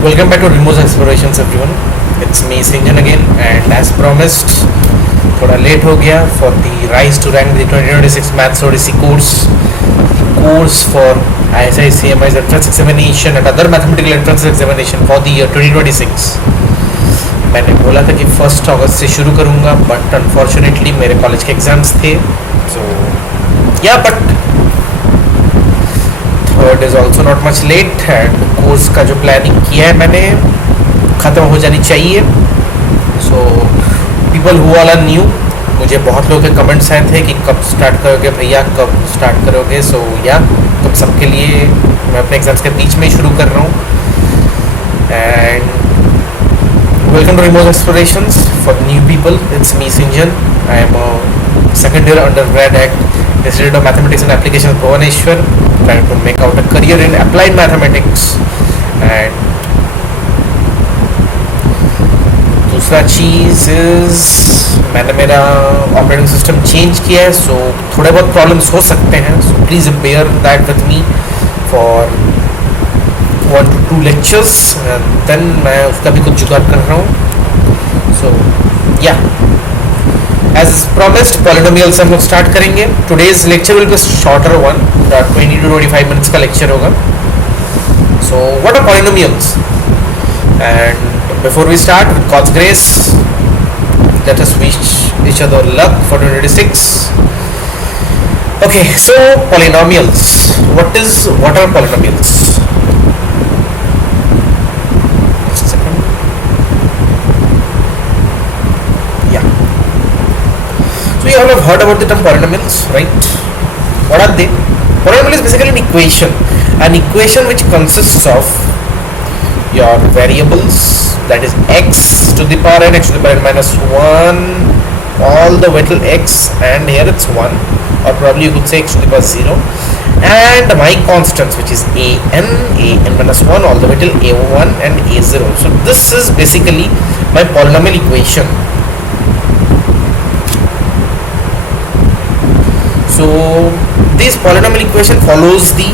Welcome back to Remote Explorations everyone. It's me Sinjan again and as promised थोड़ा late हो गया for the Rise to Rank the 2026 Maths Odyssey course for ISI CMI's entrance examination and other mathematical entrance examination for the year 2026. मैंने बोला था कि 1 अगस्त से शुरू करूँगा बट अनफॉर्चुनेटली मेरे कॉलेज के एग्ज़ाम्स थे so yeah but third is also not much late and course का जो प्लानिंग किया है मैंने ख़त्म हो जानी चाहिए. So people who all are new, मुझे बहुत लोगों के कमेंट्स आए थे कि कब स्टार्ट करोगे भैया, कब स्टार्ट करोगे. सो या तुम सबके लिए मैं अपने एग्ज़ाम्स के बीच में ही शुरू कर रहा हूँ. And welcome to Remote Explorations for new people. It's me Sinjan. I am a second year undergrad at Institute of Mathematics and Applications Bhubaneswar, trying to make out a career in applied mathematics. And दूसरा चीज़ is मैंने मेरा operating system change किया है, सो थोड़े बहुत problems हो सकते हैं. So please bear that with me for 1 to 2 lectures and then मैं उसका भी कुछ जुगाड़ कर रहा हूँ. सो या एज प्रॉमिस्ड पॉलिनोमियल्स हम लोग स्टार्ट करेंगे. Today's lecture will be shorter one, 20 to 25 minutes का लेक्चर होगा. So what are polynomials and before we start with God's grace let us wish each other luck for 2026. Okay, so polynomials, what are polynomials? So you all have heard about the term polynomials, right? What are they? Polynomial is basically an equation which consists of your variables, that is x to the power n, x to the power n minus 1, all the way till x, and here it's 1, or probably you could say x to the power 0, and my constants which is an minus 1 all the way till a1 and a0. So this is basically my polynomial equation. So this polynomial equation follows the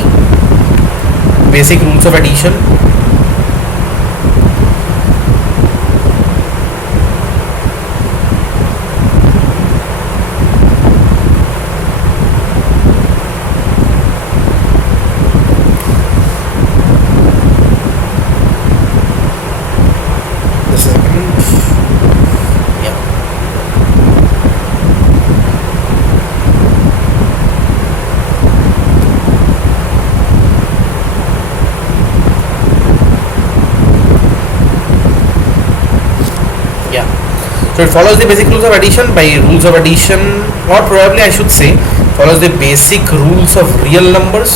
basic rules of addition. This is yeah. So it follows the basic rules of addition. By rules of addition, or probably I should say, follows the basic rules of real numbers.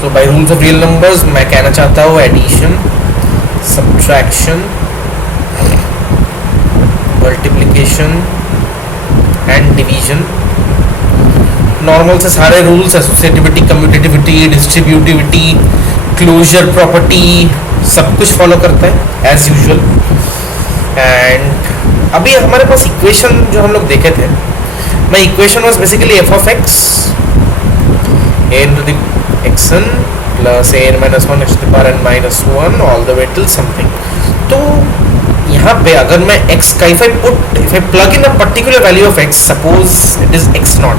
So by rules of real numbers मैं कहना चाहता हूँ addition, subtraction, multiplication and division. Normal से सारे rules, associativity, commutativity, distributivity, closure property, सब कुछ follow करता है एज यूजुअल. एंड अभी हमारे पास इक्वेशन जो हम लोग देखे थे, my equation was basically f of x a into the x n plus a n minus 1 x to the power n minus 1 all the way till something. तो यहाँ पे अगर मैं x का if I plug in a particular value of x, suppose it is x naught,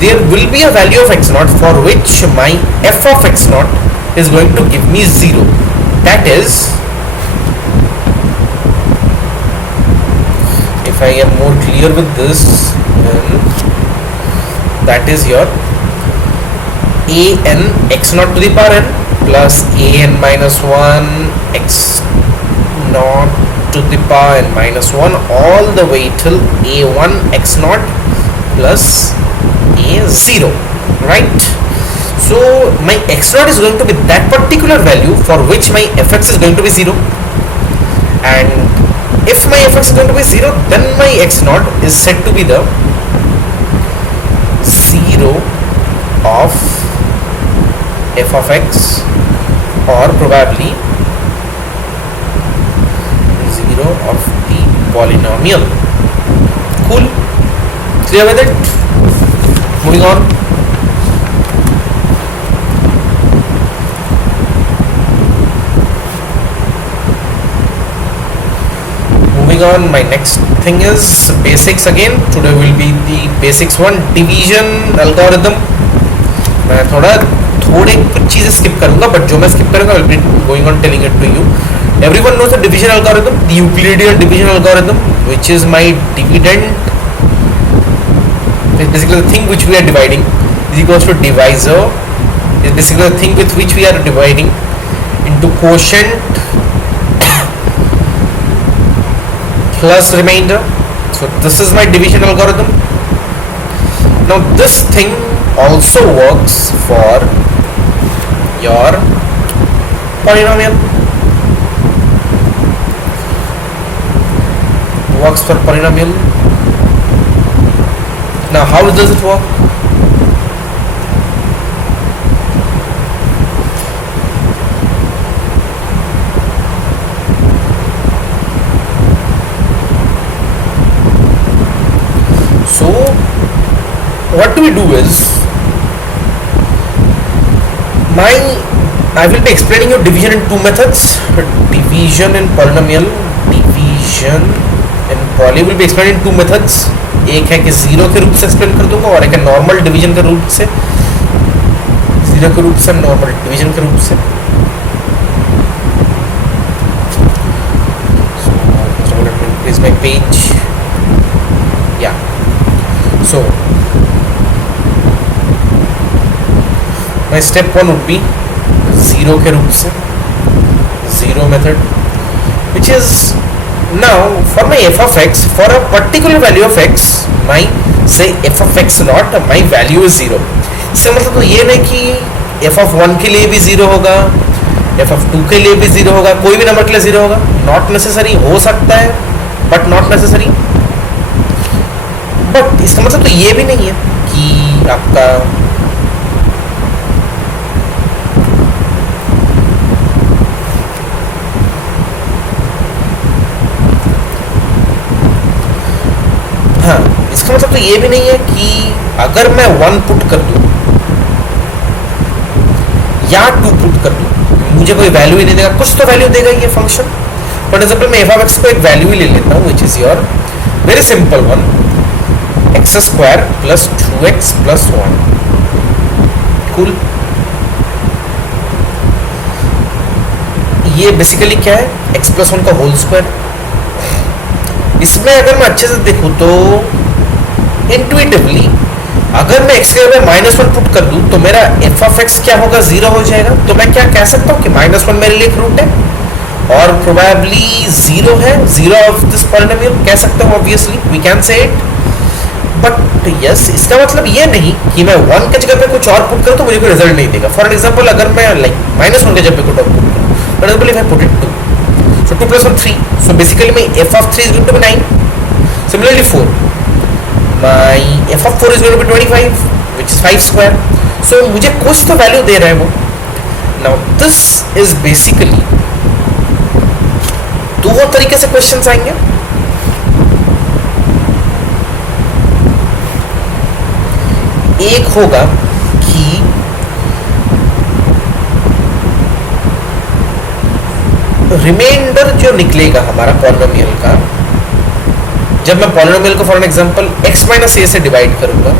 there will be a value of x naught for which my f of x naught is going to give me 0. That is, if I am more clear with this, then that is your a n x naught to the power n plus a n minus 1 x naught to the power n minus 1 all the way till a1 x naught plus a0, right? So my x naught is going to be that particular value for which my fx is going to be 0, and if my fx is going to be 0, then my x naught is said to be the 0 of f of x, or probably 0 of the polynomial. Cool? Clear with it? Moving on. Moving on, my next thing is basics again. Today will be the basics one, division algorithm. मैं थोड़े कुछ चीज़ें skip करूंगा, but जो मैं स्किप करूंगा will be going on telling it to you. Everyone knows the division algorithm, the Euclidean division algorithm, which is my dividend. It's basically the thing which we are dividing is equals to divisor. Is basically the thing with which we are dividing into quotient plus remainder. So this is my division algorithm. Now this thing also works for your polynomial. Works for polynomial. Now how does it work? So what do we do is I will be explaining you division in two methods. Division in polynomial, division in poly will be explained in two methods. एक है कि zero के रूप से explain कर दूंगा और एक है नॉर्मल डिवीजन के रूप से, जीरो के रूप से, नॉर्मल डिवीजन के रूप से. So let me increase my page. Yeah. So my step one would be zero के रूप से, zero method, which is now for my f of x, for a particular value of x, my say f of x naught, my value is 0. इसका मतलब तो ये नहीं कि f of 1 के लिए भी 0 होगा, f of 2 के लिए भी 0 होगा, कोई भी नंबर के लिए 0 होगा. नॉट नेसेसरी, हो सकता है बट नॉट नेसेसरी. बट इसका मतलब तो ये भी नहीं है कि आपका इसका मतलब तो ये भी नहीं है कि अगर मैं 1 पुट कर दूं या 2 पुट कर दूं मुझे कोई वैल्यू ही नहीं देगा. कुछ तो वैल्यू देगा ये फंक्शन. फॉर एग्जांपल मैं f of x को एक वैल्यू ही ले लेता हूं, which is your very simple one, x square plus 2x plus 1. Cool. ये बेसिकली क्या है, x प्लस 1 का होल स्क्वायर. इसमें अगर मैं अच्छे से देखूं तो इंट्यूटिवली अगर मैं x के जगह -1 पुट कर दूं तो मेरा f of x क्या होगा, 0 हो जाएगा. तो मैं क्या कह सकता हूं कि -1 मेरे लिए एक रूट है और प्रोबेबली 0 है, 0 ऑफ दिस पॉलिनोमियल कह सकता हूं. Obviously we can say it, but yes इसका मतलब ये नहीं कि मैं 1 के जगह पे कुछ और पुट करूं तो मुझे कोई रिजल्ट नहीं देगा. फॉर एग्जांपल अगर मैं लाइक -1 के जगह पे कुछ और पुट करूं, for example if I put it 2, so 2 plus 1 3, so basically my f of 3 is going to be 9. Similarly 4, my f of 4 is going to be 25, which is 5 square. So मुझे कुछ तो value दे रहा है वो. Now this is basically दो तरीके से questions आएंगे. एक होगा कि रिमाइंडर जो निकलेगा हमारा पॉलिनोमियल का, जब मैं पॉलिनोमियल को for an example x minus a से डिवाइड करूंगा,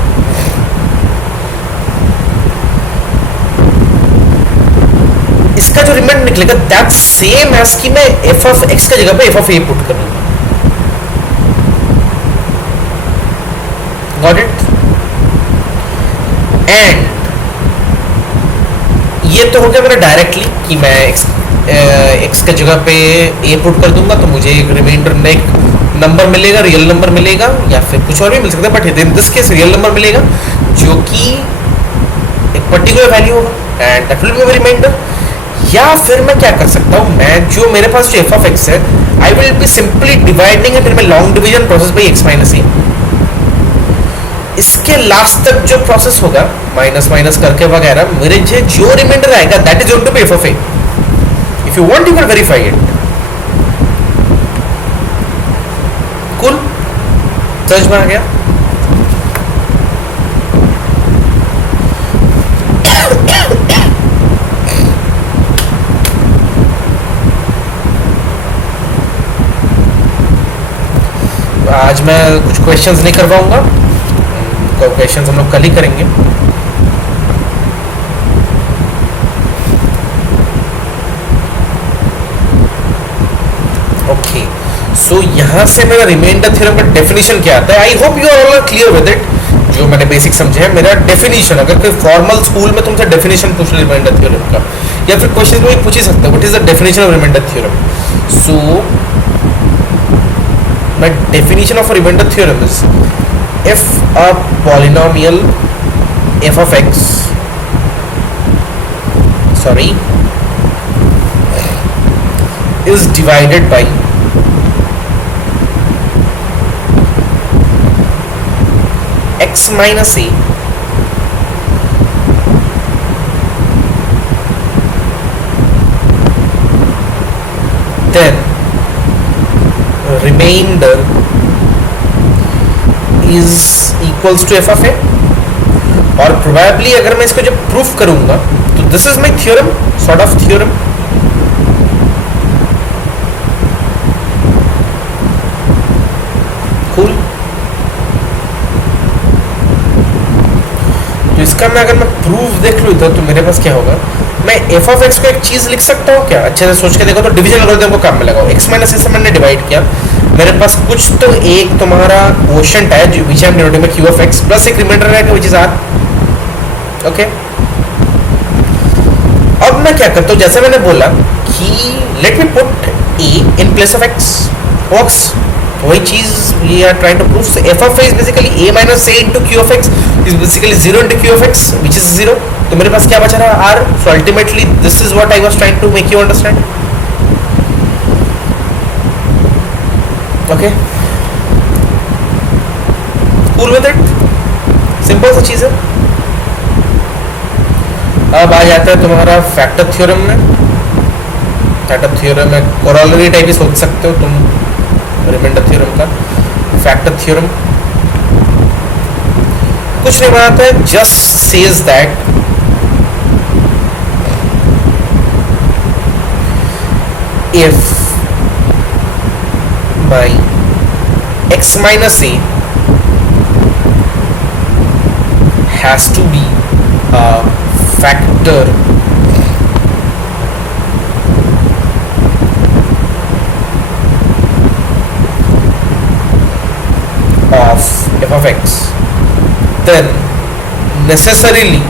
इसका जो रिमाइंडर निकलेगा दैट सेम एज कि मैं f ऑफ x के जगह पे f ऑफ a पुट कर दूंगा. Got it. एंड ये तो हो गया मेरा डायरेक्टली कि मैं x के जगह पे a पुट कर दूंगा तो मुझे एक रिमाइंडर में एक नंबर मिलेगा, रियल नंबर मिलेगा, या फिर कुछ और भी मिल सकता है, but in this case real number मिलेगा जो कि एक पर्टिकुलर वैल्यू होगा and that will be a remainder. या फिर मैं क्या कर सकता हूँ, मैं जो मेरे पास जो f ऑफ x है I will be simply dividing it in my long division process by x minus a. इसके लास्ट तक जो प्रोसेस होगा माइनस माइनस करके वगैरह, मेरे जो रिमाइंडर आएगा that is going to be f of a. If you want you can verify it. समझ में आ गया? आज मैं कुछ क्वेश्चंस नहीं करवाऊंगा, क्वेश्चंस हम लोग कल ही करेंगे। ओके, सो यहाँ से मेरा रिमाइंडर थ्योरम का डेफिनेशन क्या आता है? I hope you are all clear with it. जो मैंने बेसिक समझे है, मेरा डेफिनेशन, अगर कोई फॉर्मल स्कूल में तुमसे डेफिनेशन पूछ ले रिमाइंडर थ्योरम का, या फिर क्वेश्चन में पूछ ही सकते हो what is the definition of remainder theorem. So my definition of a remainder theorem is if a polynomial f of x is divided by x minus a then remainder is equals to f of a। और probably अगर मैं इसको जब proof करूंगा तो this is my theorem, sort of theorem. Cool. तो इसका मैं अगर मैं प्रूफ देख लूँ इधर तो मेरे पास क्या होगा, मैं एफ ऑफ एक्स को एक चीज लिख सकता हूँ क्या? अच्छे से सोच के देखो तो डिवीजन एल्गोरिथम को काम में लगाओ। एक्स माइनस से मैंने डिवाइड किया, मेरे पास कुछ तो एक तुम्हारा क्वोशंट है जो which I am denoting by q of x plus एक रिमाइंडर रहेगा विच इज आर। ओके, अब मैं क्या करता हूँ, जैसे मैंने बोला कि let me put a in place of x, ऑक्स वही चीज we are trying to prove. F of x basically a minus a into q of x is basically 0 into q of x which is 0। तो मेरे पास क्या बचा रहा? R. So ultimately this is what I was trying to make you understand. Okay, cool with it? Simple सा चीज है। अब आ जाता है तुम्हारा फैक्टर थ्योरम में। फैक्टर थ्योरम में कोरोलरी टाइप ही सोच सकते हो तुम रिमाइंडर थ्योरम का। फैक्टर थ्योरम कुछ नहीं बनाता है, just says that if my x minus a has to be a factor of f of x, then necessarily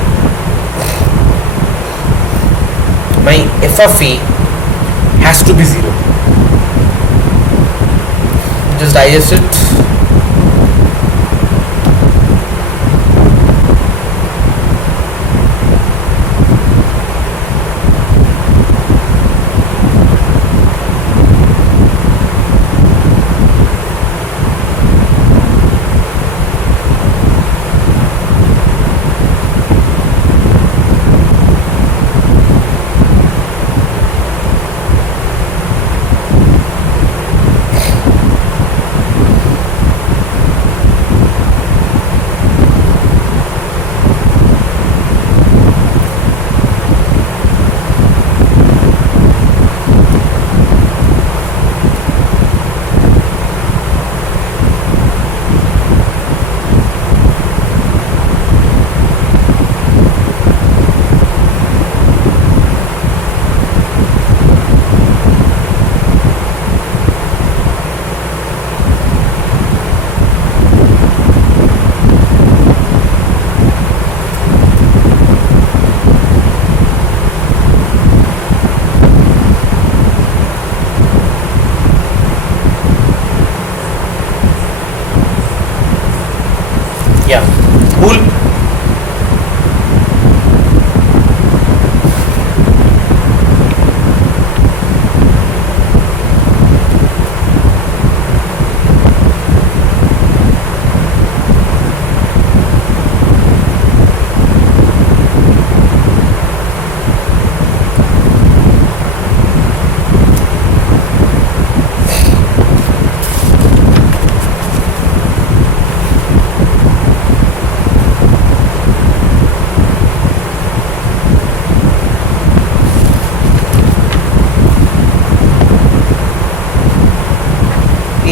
my f of a has to be 0. Just digest it.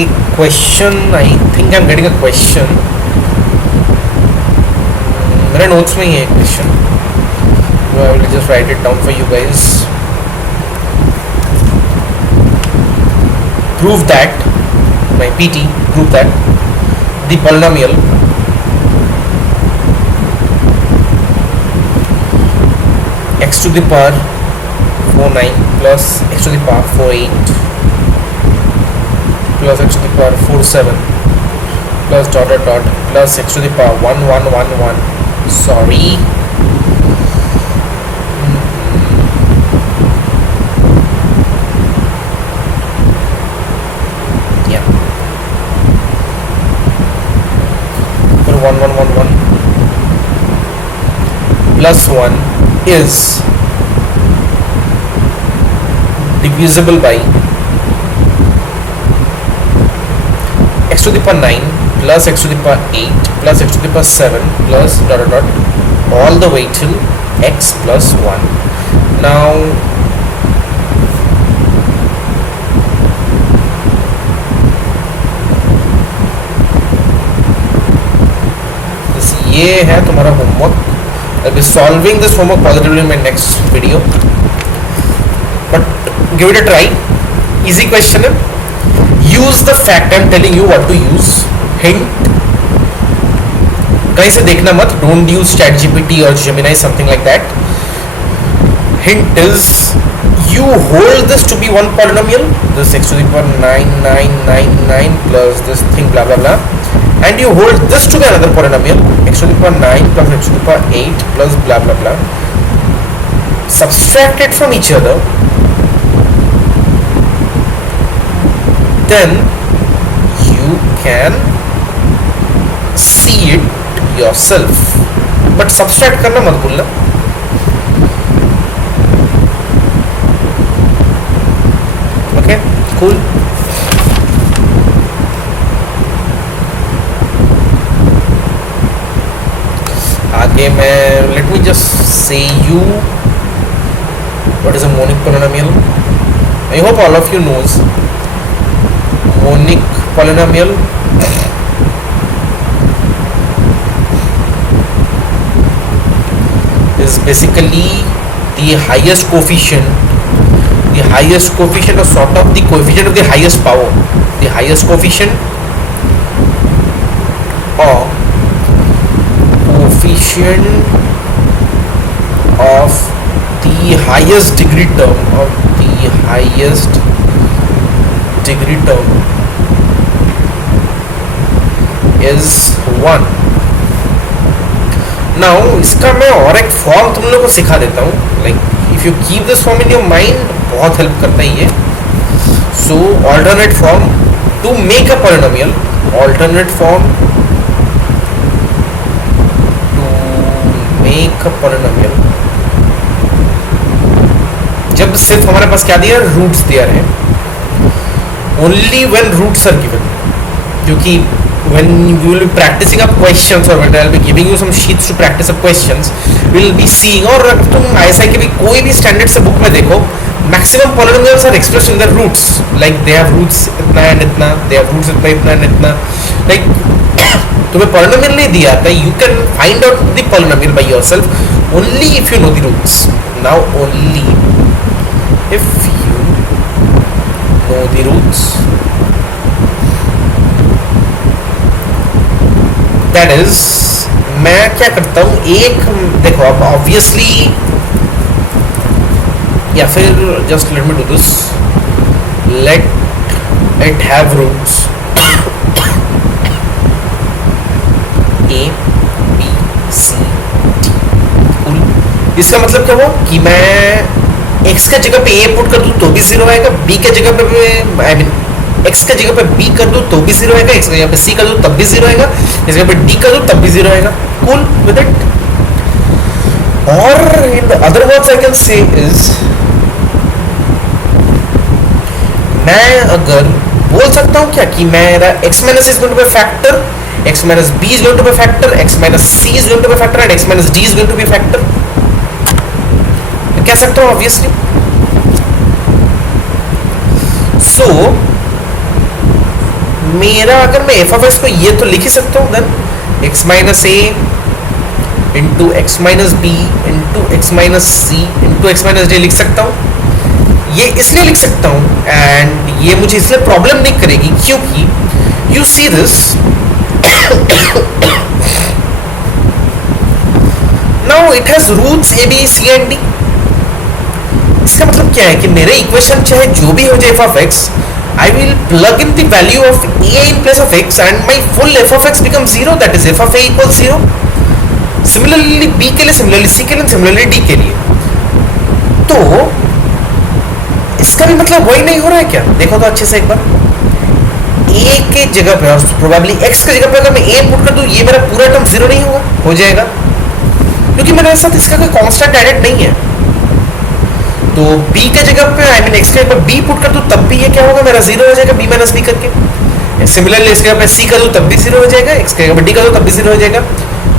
एक question, I think I am getting a question, मेरे notes में ही है question, I will just right it down for you guys. Prove that, my PT, prove that the polynomial x to the power 49 plus x to the power 48 plus x to the power 47 plus dot dot dot plus x to the power 1111, sorry, yeah, 1111 plus 1 is divisible by x to the power 9 plus x to the power 8 plus x to the power 7 plus dot dot dot all the way till x plus 1. Now this ये है तुम्हारा homework. I'll be solving this homework positively in my next video, but give it a try. Easy question है. Use the fact I'm telling you what to use. Hint, कहीं से देखना मत. Don't use ChatGPT or Gemini, something like that. Hint is, you hold this to be one polynomial, this x to the power 9999 plus this thing blah blah blah, and you hold this to be another polynomial, x to the power 9 plus x to the power 8 plus blah blah blah. Subtract it from each other, then you can see it yourself, but subtract करना मत भूलना. Okay, cool. आगे मैं let me just say you what is a monic polynomial. I hope all of you knows monic polynomial. Is basically the highest coefficient, or sort of the coefficient of the highest power, the highest coefficient or coefficient of the highest degree term, is 1. Now इसका मैं और एक form तुम लोगों को सिखा देता हूँ. Like if you keep this form in your mind, बहुत हेल्प करता है ये. So alternate form to make a polynomial, alternate form to make a polynomial. जब सिर्फ हमारे पास क्या दिया, रूट्स दिया रहे, only when roots are given, क्योंकि when you will be practicing up questions or when I will be giving you some sheets to practice up questions, we will be seeing, और तुम ISI के भी कोई भी standard से book में देखो, maximum polynomials are expressed in their roots, like they have roots इतना and इतना, they have roots इतना and इतना. Like तुम्हें polynomial नहीं दिया था, you can find out the polynomial by yourself only if you know the roots. Now only if you know the roots, that is, मैं क्या करता हूँ, एक देखो अब ऑब्वियसली, या फिर just let me do this, let it have roots A B C D. इसका मतलब क्या हुआ कि मैं x के जगह पे A पुट कर दूँ तो भी 0 आएगा, B के जगह पे आई मीन x के जगह पे b कर दूं तो भी 0 आएगा, x के जगह पे c कर दूं तब भी 0 आएगा, इस जगह पे d कर दूं तब भी 0 आएगा. Cool with it. और in the other words I can say is, मैं अगर बोल सकता हूं क्या कि मेरा x minus is going to be factor, x minus b is going to be factor, x minus c is going to be factor and x minus d is going to be factor. मैं कह सकता हूं obviously. सो मेरा अगर मैं F of x को ये तो लिख ही सकता हूँ, then x minus a into x minus b into x minus c into x minus d लिख सकता हूँ। ये इसलिए लिख सकता हूँ एंड ये मुझे इसलिए प्रॉब्लम नहीं करेगी क्योंकि you see this now it has roots A B C and D. इसका मतलब क्या है कि मेरे इक्वेशन चाहे जो भी हो जाए F of x, I will plug in the value of a in place of x and my full f of x becomes 0, that is f of a equals 0. Similarly b के लिए, similarly c के लिए, similarly d के लिए। तो इसका भी मतलब वही नहीं हो रहा है क्या? देखो तो अच्छे से एक बार, a के जगह पे और प्रोबेबली x के जगह पे अगर मैं a पुट कर दूं, ये मेरा पूरा टर्म 0 नहीं होगा, हो जाएगा, क्योंकि मेरे साथ इसका कोई कांस्टेंट एडेड नहीं है। तो b के जगह पे आई मीन x के जगह b पुट कर दूं तब भी ये क्या होगा, मेरा 0 हो जाएगा b माइनस b करके। सिमिलरली इसके जगह पे c कर दूं तब भी 0 हो जाएगा, x के जगह पे d कर दूं तब भी 0 हो जाएगा।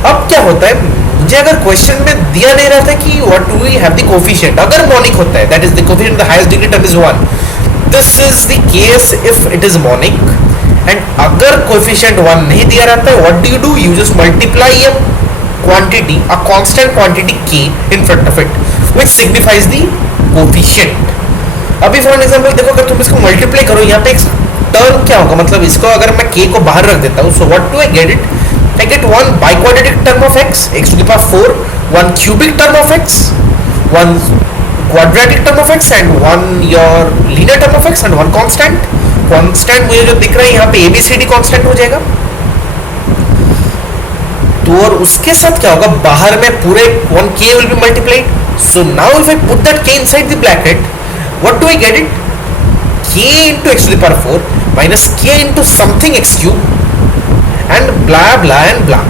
अब क्या होता है, मुझे अगर क्वेश्चन में दिया नहीं रहता कि what do we have the coefficient, अगर मोनिक होता है that is the coefficient the highest degree term is 1, this is the case if it is monic. And अगर कोफिशिएंट 1 नहीं दिया रहता है, what do, you just multiply a quantity, a constant quantity k in front of it which signifies the coefficient। अभी for example देखो, अगर तुम इसको मल्टीप्लाई करो, यहाँ पे एक टर्म क्या होगा, मतलब इसको अगर मैं k को बाहर रख देता हूँ, so what do I get it, I get one biquadratic term of x, x to the power 4, one cubic term of x, one quadratic term of x and one your linear term of x and one constant. Constant मुझे जो दिख रहा है यहाँ पे ABCD constant हो जाएगा। तो और उसके साथ क्या होगा, बाहर में पूरे 1k will be multiplied, so now if I put that k inside the bracket, what do I get it, k into x to the power 4 minus k into something x cube and blah blah and blah।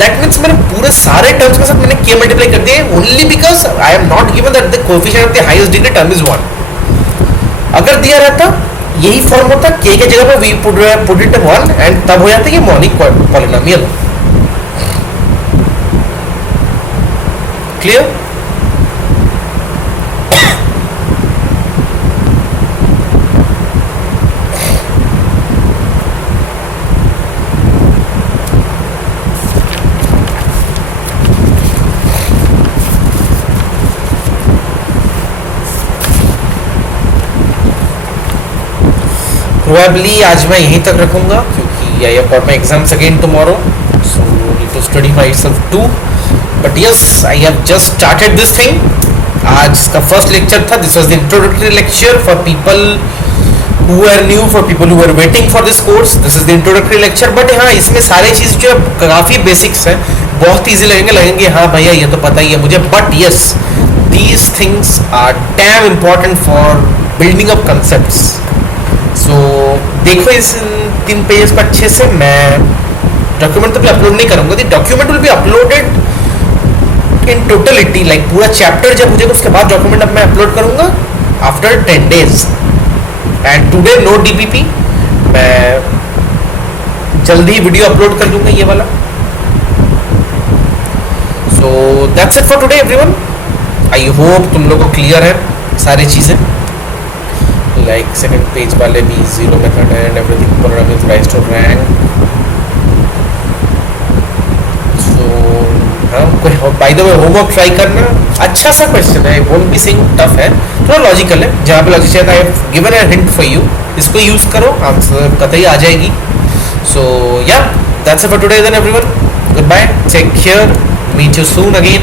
that means मैंने पूरे सारे terms के साथ मैंने k multiply कर दिए only because I am not given that the coefficient of the highest degree term is 1। अगर दिया रहता यही फॉर्म होता, k के जगह पर we put it 1 एंड तब हो जाता है ये मोनिक पॉलिनोमियल। क्लियर? प्रोबेबली आज मैं यहीं तक रखूंगा क्योंकि I have got my exams again tomorrow, so need to study myself too. But yes, I have just started this thing. आज इसका फर्स्ट लेक्चर था, this was the introductory lecture for people who are new, for people who are waiting for this course, this is the introductory lecture. But हाँ, इसमें सारी चीज़ जो है काफ़ी basics हैं, बहुत ईजी लगेंगे हाँ भैया ये तो पता ही है मुझे, but yes these things are damn important for building up concepts. So देखो इस 3 पेजेस पर अच्छे से, मैं डॉक्यूमेंट तो भी अपलोड नहीं करूँगा, the document will be uploaded in totality, like पूरा चैप्टर जब हो जाएगा उसके बाद डॉक्यूमेंट अब मैं अपलोड करूँगा after 10 days। And today no DPP, मैं जल्दी ही वीडियो अपलोड कर दूंगा ये वाला। So that's it for today everyone, I hope तुम लोगों को क्लियर है सारी चीज़ें, लाइक सेकंड पेज वाले भी zero method and everything program is rise to rank. So हाँ, कोई by the way homework try करना, अच्छा सा क्वेश्चन है, वोंट बी सेइंग टफ है, थोड़ा लॉजिकल है, जहाँ पे लॉजिक चाहिए I have given a hint for you, इसको यूज़ करो आंसर कतई आ जाएगी। So yeah that's it for today then everyone, good bye, take care, meet you soon again.